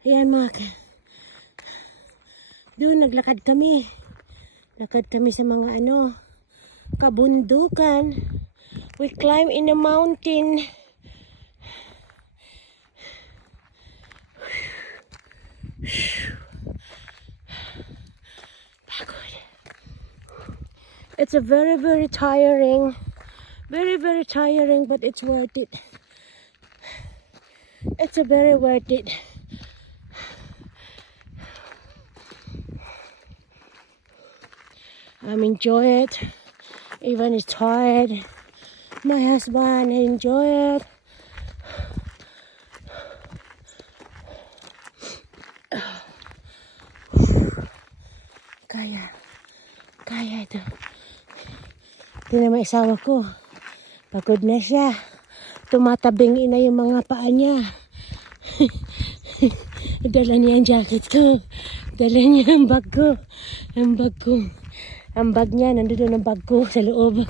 Ayan doon naglakad kami. Lakad kami sa mga kabundukan. We climb in a mountain. Pagod. It's a very, very tiring. Very, very tiring, but it's worth it. It's a very worth it. I'm enjoy it. Even is tired. My husband enjoy it. Kaya ito. Ito na may asawa ko. Pagod na siya. Tumatabing ina yung mga paa niya. Dala niya ang jacket ko. Dala niya ang bag ko. Ang bag niya, nandun ang bag ko sa loob.